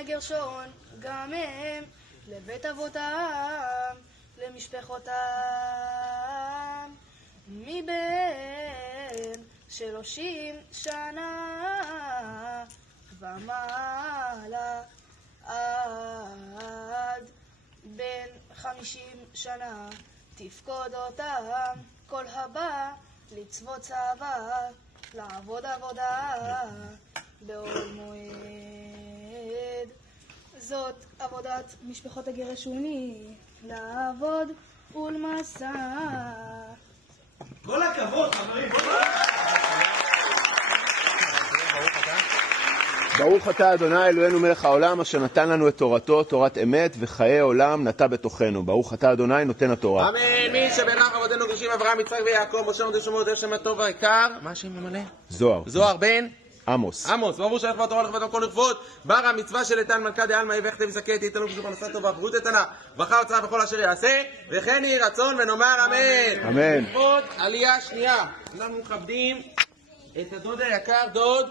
בני גרשון, גם הם לבית אבותם, למשפחותם, מבין 30 שנה ומעלה עד בין 50 שנה, תפקוד אותם כל הבא לצוות צבא, לעבוד עבודה בעוד מועד. זאת עבודת משפחות הגרשוני, לעבוד ולמסע. כל הכבוד, חברים. ברוך אתה אדוני אלוהינו מלך העולם, אשר נתן לנו את תורתו, תורת אמת וחיי עולם נטע בתוכנו. ברוך אתה אדוני נותן התורה. אמן. מי שברך אבותינו הקדושים אברהם, יצחק ויעקב, משה עמוד ושמות, שם הטוב והיקר. מה השם ממלא? זוהר. זוהר בן עמוס. עמוס. ברור שהלך בתורה לכבוד כל לכבוד. בר המצווה של איתן מלכה דעלמא יבכתם וזכית איתנו כשהוא פרנסה טובה בריאות איתנה ברכה וצלחה בכל אשר יעשה, וכן יהי רצון ונאמר אמן. אמן. לכבוד עלייה שנייה אנחנו מכבדים את הדוד היקר, דוד